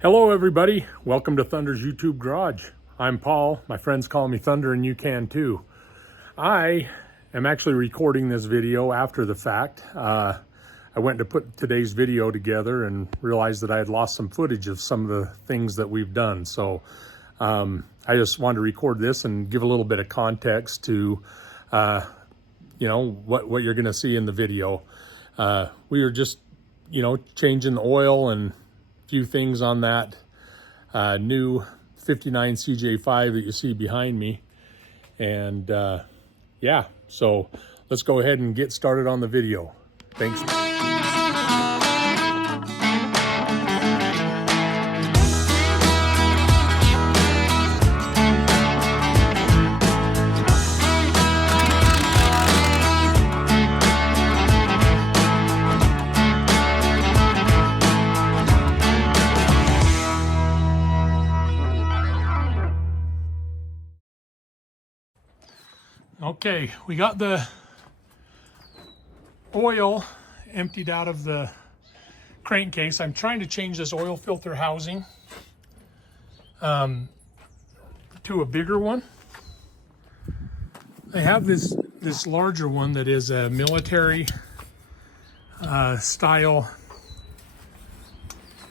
Hello everybody, welcome to Thunder's YouTube Garage. I'm Paul, my friends call me Thunder and you can too. I am actually recording this video after the fact. I went to put today's video together and realized that I had lost some footage of some of the things that we've done. So I just wanted to record this and give a little bit of context to what you're gonna see in the video. We were just, changing the oil and few things on that new 59 CJ5 that you see behind me. And yeah, so let's go ahead and get started on the video. Thanks. Okay, we got the oil emptied out of the crankcase. I'm trying to change this oil filter housing to a bigger one. I have this larger one that is a military style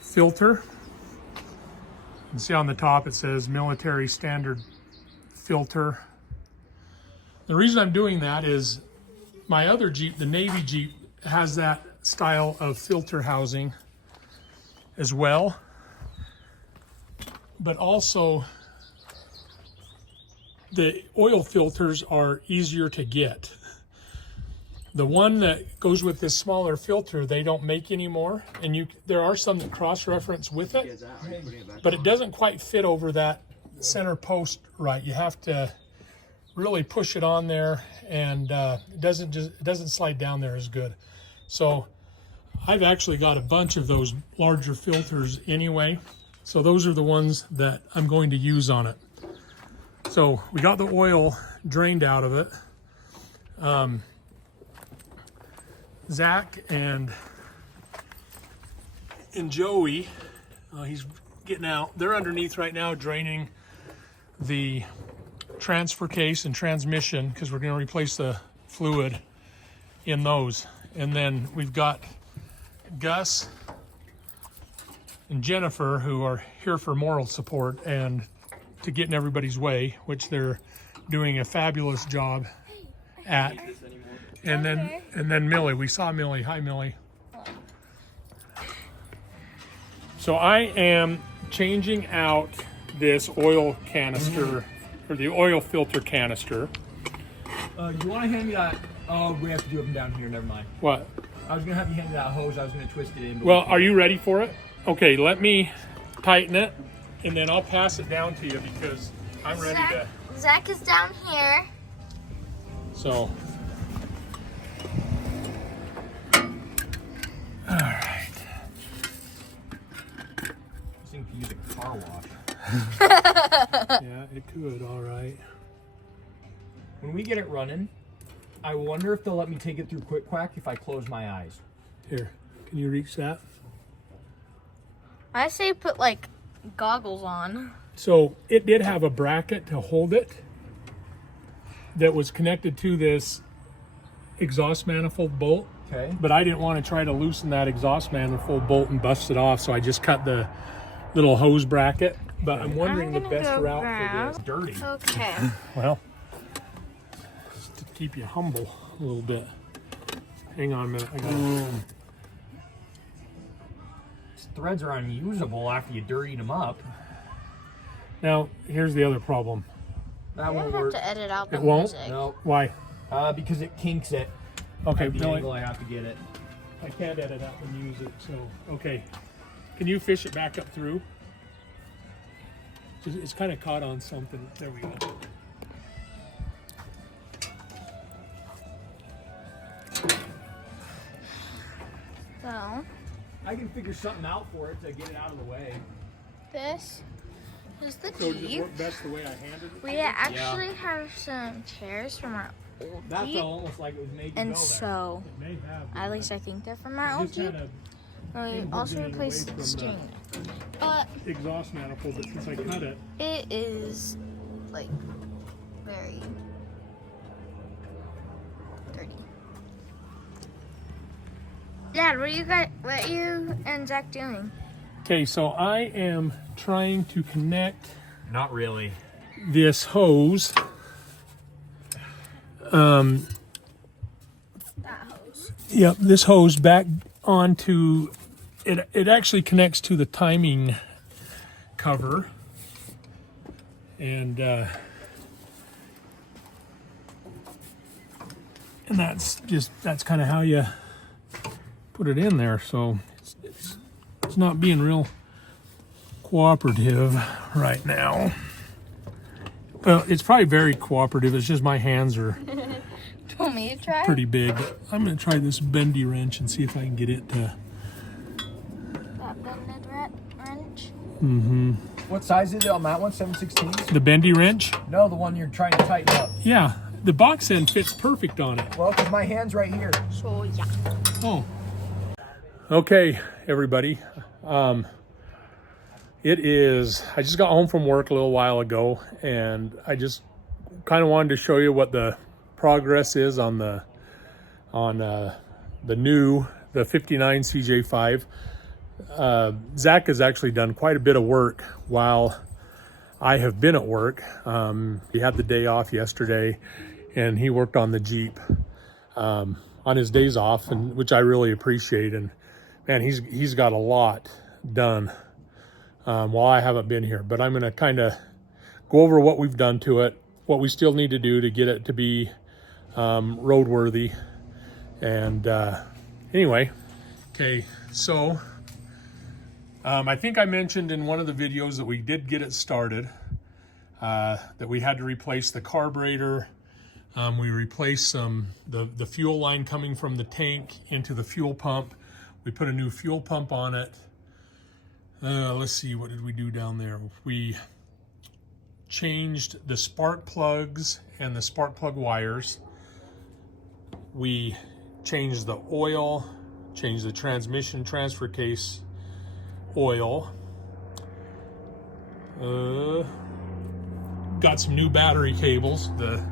filter. You can see on the top it says military standard filter. The reason I'm doing that is my other Jeep, the Navy Jeep, has that style of filter housing as well. But also, the oil filters are easier to get. The one that goes with this smaller filter, they don't make anymore. And there are some that cross-reference with it, but it doesn't quite fit over that center post right. You have to really push it on there, and it doesn't slide down there as good. So I've actually got a bunch of those larger filters anyway. So those are the ones that I'm going to use on it. So we got the oil drained out of it. Zach and Joey, he's getting out. They're underneath right now draining the transfer case and transmission, because we're going to replace the fluid in those. And then we've got Gus and Jennifer, who are here for moral support and to get in everybody's way, which they're doing a fabulous job at. And then Millie, we saw Millie. Hi Millie. So I am changing out this oil canister, or the oil filter canister. You want to hand me that? Oh, we have to do it from down here. Never mind. What? I was gonna have you hand me that hose. I was gonna twist it in. Well, are you ready for it? Okay, let me tighten it, and then I'll pass it down to you because I'm ready to. Zach is down here. So. All right. This thing could use a car wash. Yeah, it could, all right. When we get it running, I wonder if they'll let me take it through Quick Quack if I close my eyes. Here, can you reach that? I say put like goggles on. So it did have a bracket to hold it that was connected to this exhaust manifold bolt. Okay. But I didn't want to try to loosen that exhaust manifold bolt and bust it off, so I just cut the little hose bracket. But I'm wondering the best route for this. Dirty. Okay. Well, just to keep you humble a little bit. Hang on a minute. I got These threads are unusable after you dirtied them up. Now, here's the other problem. That You won't have work. to edit out the It won't? music. No, Why? because it kinks it. Okay, At the Billy, angle I have to get it. I can't edit out the music, so, okay. Can you fish it back up through? It's kind of caught on something. There we go. So, I can figure something out for it to get it out of the way. this is the So does it Jeep. work best the way I handed it? We actually have some chairs from our old That Jeep. felt almost like it was made to And go there. so, It may have. at least I think they're from our old Just Jeep. kind of We We're also getting away replaced from the the- steering wheel. But exhaust manifold, but since I cut it, It is like very dirty. Dad, what are you and Zach doing? okay, so I am trying to connect Not really. this hose. That hose. Yep, this hose back onto it. It actually connects to the timing cover, and that's kind of how you put it in there. So it's not being real cooperative right now. Well, it's probably very cooperative. It's just my hands are Do you want me to try? pretty big. I'm going to try this bendy wrench and see if I can get it to... That bended wrench. Mm-hmm. What size is it on that one? 7/16? The bendy wrench? No, the one you're trying to tighten up. Yeah, the box end fits perfect on it. Well, because my hand's right here. So yeah. Oh. Okay, everybody. It is, I just got home from work a little while ago, and I just kind of wanted to show you what the progress is on the new 59 CJ5. Zach has actually done quite a bit of work while I have been at work. He had the day off yesterday, and he worked on the Jeep on his days off, and which I really appreciate. And man, he's got a lot done while I haven't been here. But I'm going to kind of go over what we've done to it, what we still need to do to get it to be roadworthy. And anyway, okay, so I think I mentioned in one of the videos that we did get it started, that we had to replace the carburetor. We replaced the fuel line coming from the tank into the fuel pump. We put a new fuel pump on it. Let's see, what did we do down there? We changed the spark plugs and the spark plug wires. We changed the oil, changed the transmission transfer case oil. Got some new battery cables. The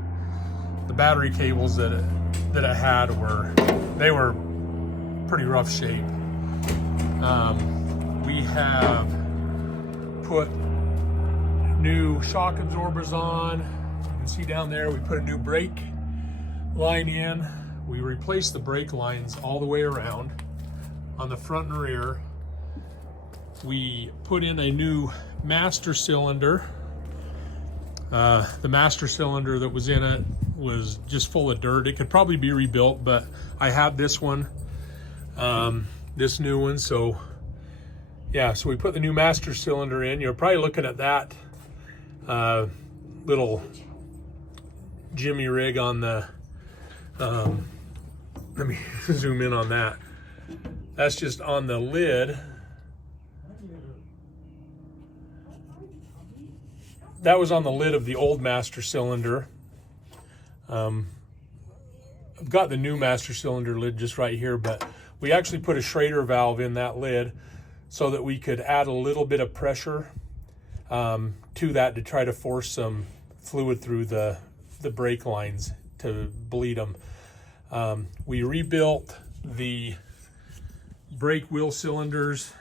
battery cables that it had were pretty rough shape. We have put new shock absorbers on. You can see down there we put a new brake line in. We replaced the brake lines all the way around on the front and rear. We put in a new master cylinder. The master cylinder that was in it was just full of dirt. It could probably be rebuilt, but I have this one, this new one. So yeah, so we put the new master cylinder in. You're probably looking at that little jimmy rig on the, let me zoom in on that. That's just on the lid. That was on the lid of the old master cylinder. I've got the new master cylinder lid just right here, but we actually put a Schrader valve in that lid so that we could add a little bit of pressure to that to try to force some fluid through the brake lines to bleed them. We rebuilt the brake wheel cylinders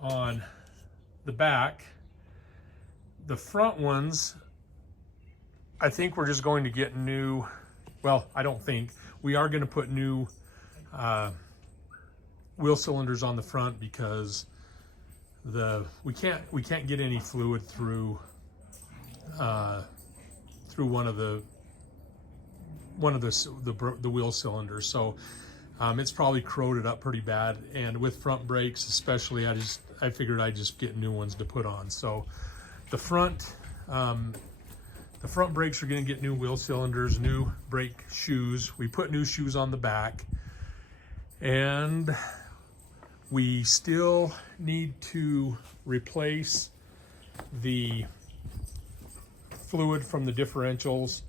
on the back. The front ones, I think we're just going to get new, well, I don't think, we are going to put new wheel cylinders on the front because we can't get any fluid through one of the wheel cylinders. So it's probably corroded up pretty bad, and with front brakes especially, I figured I'd just get new ones to put on. So the front brakes are going to get new wheel cylinders, new brake shoes. We put new shoes on the back, and we still need to replace the fluid from the differentials.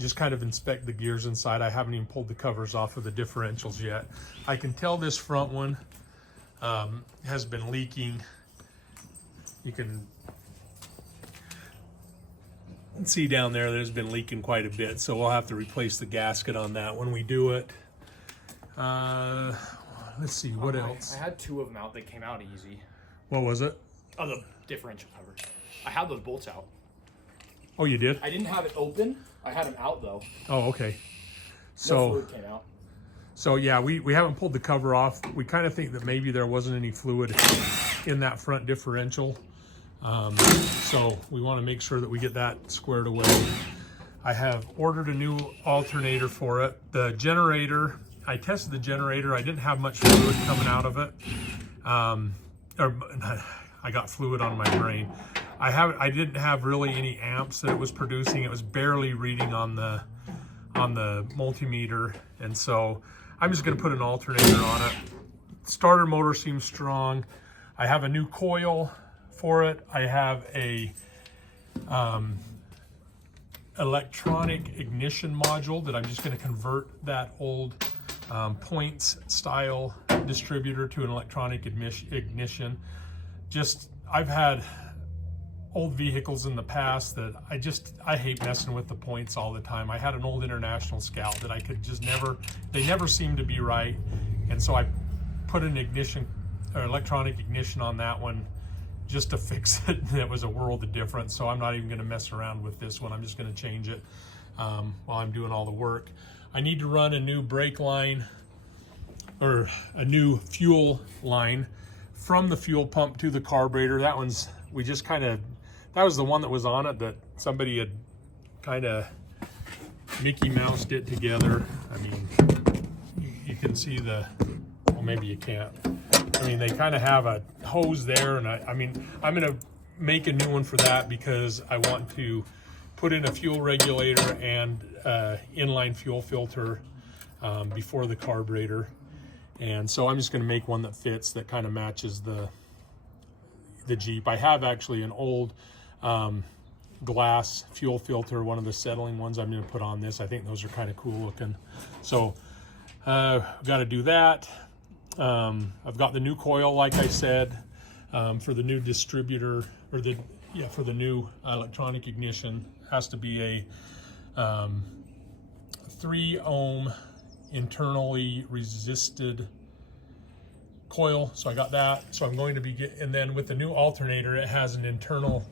Just kind of inspect the gears inside. I haven't even pulled the covers off of the differentials yet. I can tell this front one has been leaking. You can see down there there's been leaking quite a bit, so we'll have to replace the gasket on that when we do it. Let's see, what else? I had 2 of them out. They came out easy. What was it? Oh, the differential covers. I had those bolts out. Oh, you did? I didn't have it open. I had them out though. Oh, okay. No So, fluid came out. so yeah, we haven't pulled the cover off. We kind of think that maybe there wasn't any fluid in that front differential. So we want to make sure that we get that squared away. I have ordered a new alternator for it. The generator, I tested the generator. I didn't have much fluid coming out of it. I got fluid on my brain. I didn't have really any amps that it was producing. It was barely reading on the multimeter, and so I'm just going to put an alternator on it. Starter motor seems strong. I have a new coil for it. I have a electronic ignition module that I'm just going to convert that old points style distributor to an electronic ignition. I've had old vehicles in the past that I hate messing with the points all the time. I had an old International Scout that I could just they never seemed to be right, and so I put an ignition or electronic ignition on that one just to fix it, and it was a world of difference. So I'm not even going to mess around with this one. I'm just going to change it while I'm doing all the work. I need to run a new brake line or a new fuel line from the fuel pump to the carburetor. That one's, that was the one that was on it that somebody had kind of Mickey Moused it together. I mean, you can see well, maybe you can't. I mean, they kind of have a hose there, and I mean, I'm going to make a new one for that because I want to put in a fuel regulator and inline fuel filter before the carburetor. And so I'm just going to make one that fits, that kind of matches the Jeep. I have actually an old glass fuel filter, one of the settling ones I'm going to put on this. I think those are kind of cool looking. So I've got to do that. I've got the new coil, like I said, for the new distributor, or for the new electronic ignition. Has to be a 3 ohm internally resisted coil. So I got that. So I'm going to be and then with the new alternator, it has an internal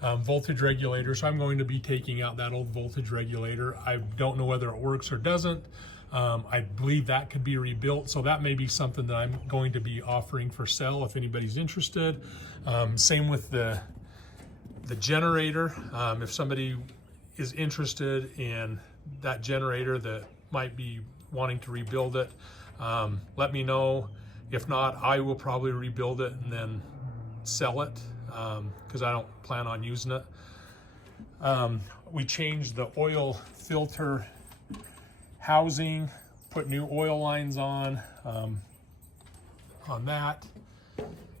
voltage regulator. So I'm going to be taking out that old voltage regulator. I don't know whether it works or doesn't. I believe that could be rebuilt, so that may be something that I'm going to be offering for sale if anybody's interested. Same with the generator. If somebody is interested in that generator that might be wanting to rebuild it, let me know. If not, I will probably rebuild it and then sell it because I don't plan on using it. We changed the oil filter housing, put new oil lines on that,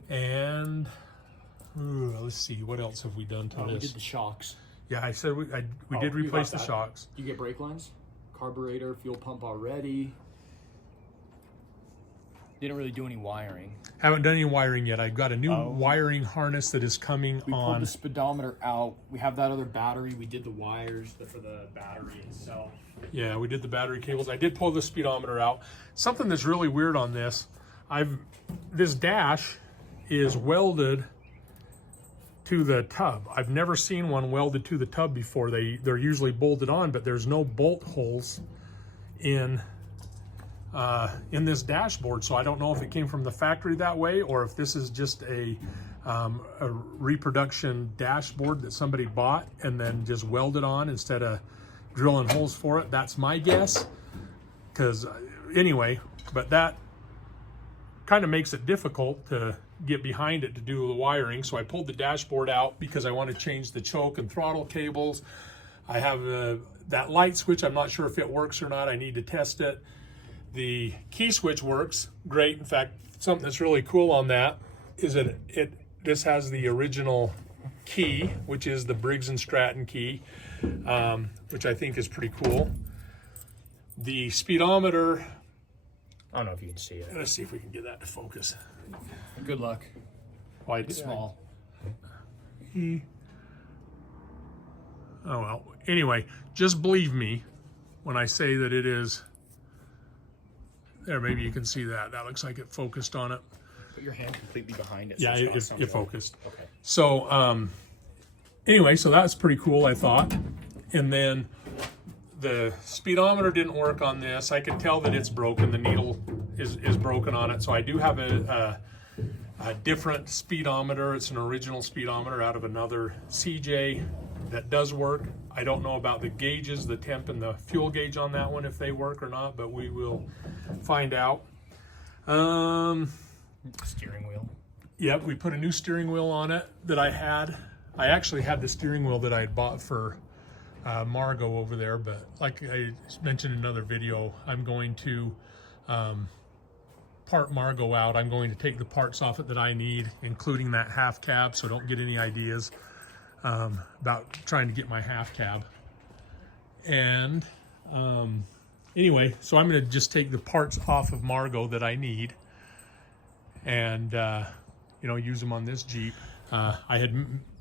and let's see, what else have we done to this? We did the shocks. Yeah, I said we did replace the shocks. You get brake lines, carburetor, fuel pump already. Didn't really do any wiring. Haven't done any wiring yet. I've got a new wiring harness that is coming We on. pulled the speedometer out. We have that other battery. We did the wires for the battery itself. Yeah, we did the battery cables. I did pull the speedometer out. Something that's really weird on this, this dash is welded to the tub. I've never seen one welded to the tub before. They're usually bolted on, but there's no bolt holes in this dashboard. So I don't know if it came from the factory that way or if this is just a reproduction dashboard that somebody bought and then just welded on instead of drilling holes for it. That's my guess. Because anyway, but that kind of makes it difficult to get behind it to do the wiring. So I pulled the dashboard out because I want to change the choke and throttle cables. I have that light switch. I'm not sure if it works or not. I need to test it. The key switch works great. In fact, something that's really cool on that is that this has the original key, which is the Briggs & Stratton key, which I think is pretty cool. The speedometer, I don't know if you can see it. let's see if we can get that to focus. Good luck. Why It's small. Oh well. Anyway, just believe me when I say that it is. There, maybe you can see that. That looks like it focused on it. Put your hand completely behind it. Yeah, so it's not it something- focused. Okay. So, anyway, so that's pretty cool, I thought. And then the speedometer didn't work on this. I could tell that it's broken. The needle is broken on it. So I do have a different speedometer. It's an original speedometer out of another CJ that does work. I don't know about the gauges, the temp and the fuel gauge on that one, if they work or not, but we will find out. Steering wheel. Yep, we put a new steering wheel on it that I had. I actually had the steering wheel that I had bought for Margot over there, but like I mentioned in another video, I'm going to part Margot out. I'm going to take the parts off it that I need, including that half cab, so don't get any ideas about trying to get my half cab. And anyway, so I'm going to just take the parts off of Margot that I need and you know, use them on this Jeep. I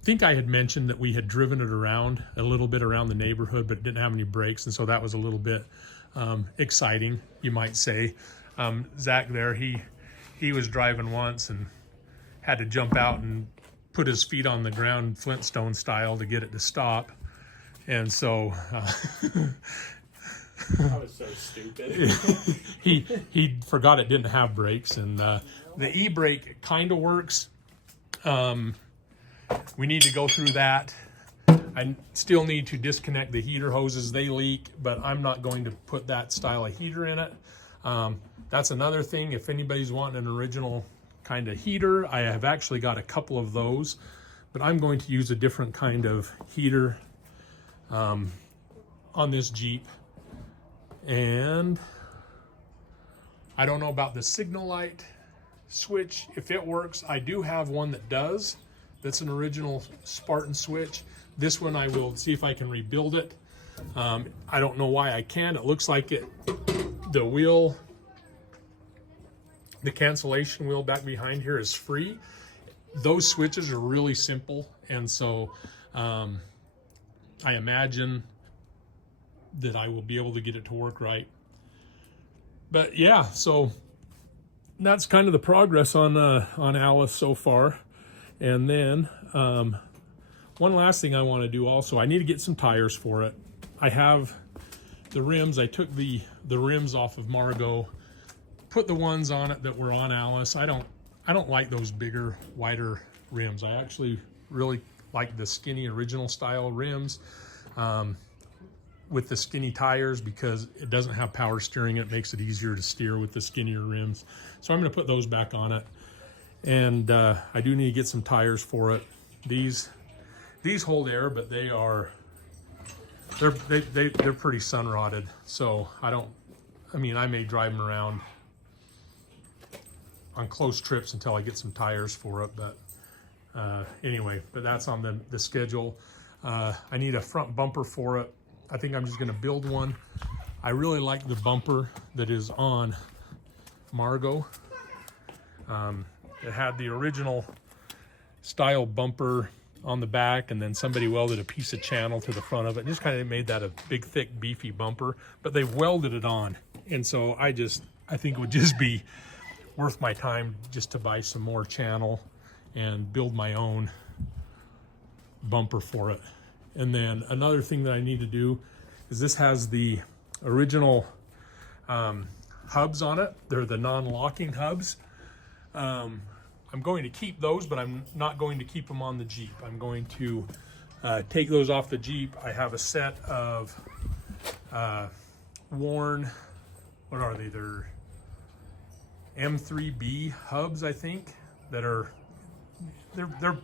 think I had mentioned that we had driven it around a little bit around the neighborhood, but it didn't have any brakes, and so that was a little bit exciting, you might say. Zach there, he was driving once and had to jump out and put his feet on the ground Flintstone style to get it to stop. And so That was so stupid. he forgot it didn't have brakes, and the e-brake kind of works. We need to go through that. I still need to disconnect the heater hoses. They leak, but I'm not going to put that style of heater in it. That's another thing. If anybody's wanting an original kind of heater, I have actually got a couple of those, but I'm going to use a different kind of heater on this Jeep. And I don't know about the signal light switch, if it works. I do have one that does. That's an original Spartan switch. This one I will see if I can rebuild it. I don't know why I can't. It looks like the wheel, the cancellation wheel back behind here is free. Those switches are really simple, and so I imagine that I will be able to get it to work right. But yeah, so that's kind of the progress on Alice so far. And then one last thing I want to do also, I need to get some tires for it. I have the rims. I took the rims off of Margot, put the ones on it that were on Alice. I don't like those bigger, wider rims. I actually really like the skinny original style rims with the skinny tires, because it doesn't have power steering. It makes it easier to steer with the skinnier rims. So I'm going to put those back on it. And I do need to get some tires for it. These hold air, but they're pretty sun rotted. So I may drive them around on close trips until I get some tires for it. But anyway, but that's on the schedule. I need a front bumper for it. I think I'm just going to build one. I really like the bumper that is on Margot. It had the original style bumper on the back, and then somebody welded a piece of channel to the front of it and just kind of made that a big, thick, beefy bumper, but they welded it on. And so I think it would just be worth my time just to buy some more channel and build my own bumper for it. And then another thing that I need to do is this has the original hubs on it. They're the non-locking hubs. I'm going to keep those, but I'm not going to keep them on the Jeep. I'm going to take those off the Jeep. I have a set of worn, what are they? They're M3B hubs, I think, that are, they're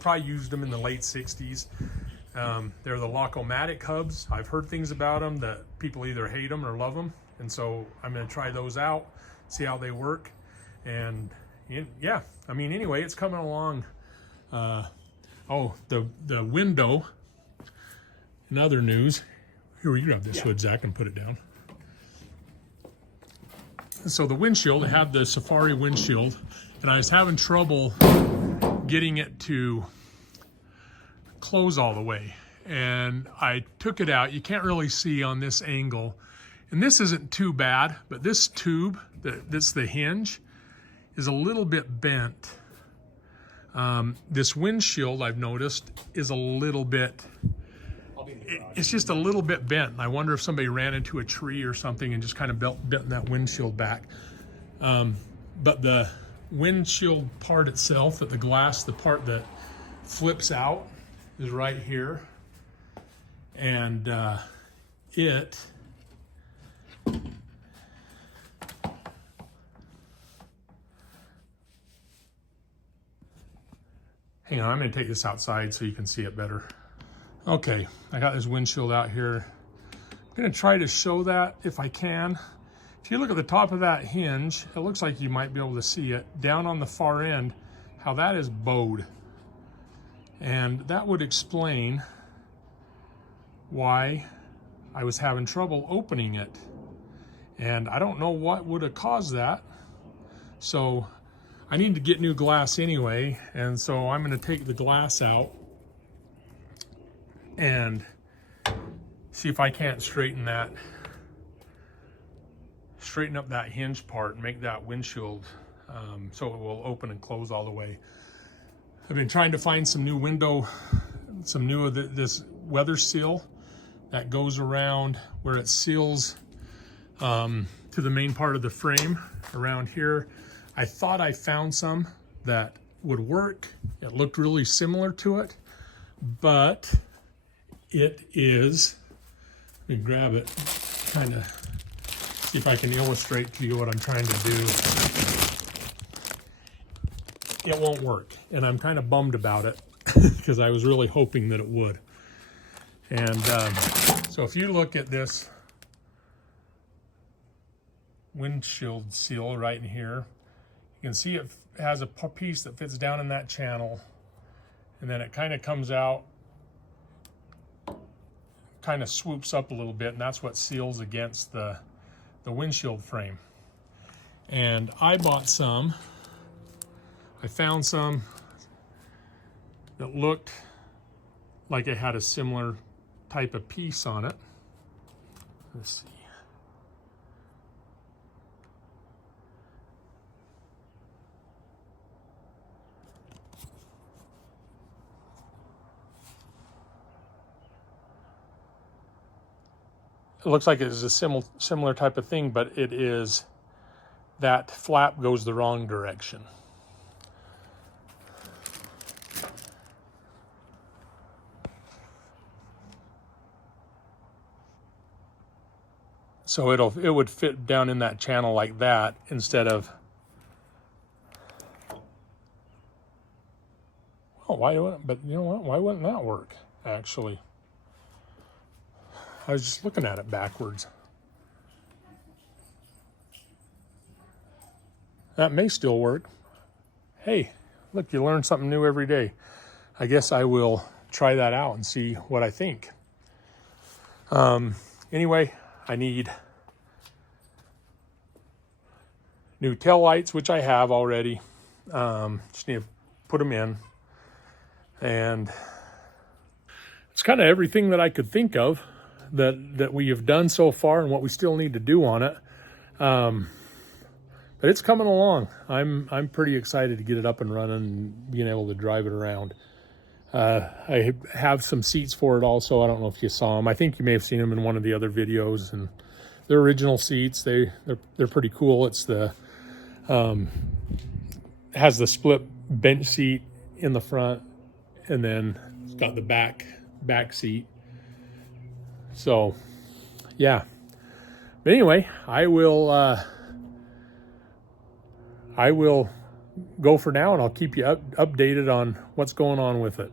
probably used them in the late 60s. They're the Locomatic hubs. I've heard things about them that people either hate them or love them. And so I'm going to try those out, see how they work. And yeah, I mean, anyway, it's coming along. Oh, the window, in other news, here, you grab this hood, Zach, and put it down. So the windshield, I have the Safari windshield, and I was having trouble getting it to close all the way. And I took it out. You can't really see on this angle. And this isn't too bad, but this tube, that's the hinge, is a little bit bent. This windshield, I've noticed, is a little bit, it's just a little bit bent. I wonder if somebody ran into a tree or something and just kind of bent that windshield back. But the windshield part itself, the glass, the part that flips out, is right here. And hang on, I'm going to take this outside so you can see it better. Okay, I got this windshield out here. I'm going to try to show that if I can. If you look at the top of that hinge, it looks like you might be able to see it down on the far end, how that is bowed. And that would explain why I was having trouble opening it. And I don't know what would have caused that. So I need to get new glass anyway, and so I'm going to take the glass out and see if I can't straighten up that hinge part and make that windshield so it will open and close all the way. I've been trying to find some new this weather seal that goes around where it seals to the main part of the frame around here. I thought I found some that would work. It looked really similar to it, but it is, let me grab it, kind of see if I can illustrate to you what I'm trying to do. It won't work, and I'm kind of bummed about it because I was really hoping that it would. And so if you look at this windshield seal right in here, you can see it has a piece that fits down in that channel, and then it kind of comes out, kind of swoops up a little bit, and that's what seals against the windshield frame. And I bought some. I found some that looked like it had a similar type of piece on it. Let's see. It looks like it is a similar type of thing, but it is, that flap goes the wrong direction. So it would fit down in that channel like that instead of, oh, but you know what? Why wouldn't that work, actually? I was just looking at it backwards. That may still work. Hey, look, you learn something new every day. I guess I will try that out and see what I think. Anyway, I need new tail lights, which I have already. Just need to put them in. And it's kind of everything that I could think of that we have done so far and what we still need to do on it. But it's coming along. I'm pretty excited to get it up and running and being able to drive it around. I have some seats for it also. I don't know if you saw them. I think you may have seen them in one of the other videos, and they're original seats. They're pretty cool. It's has the split bench seat in the front, and then it's got the back seat. So, yeah. But anyway, I will go for now, and I'll keep you updated on what's going on with it.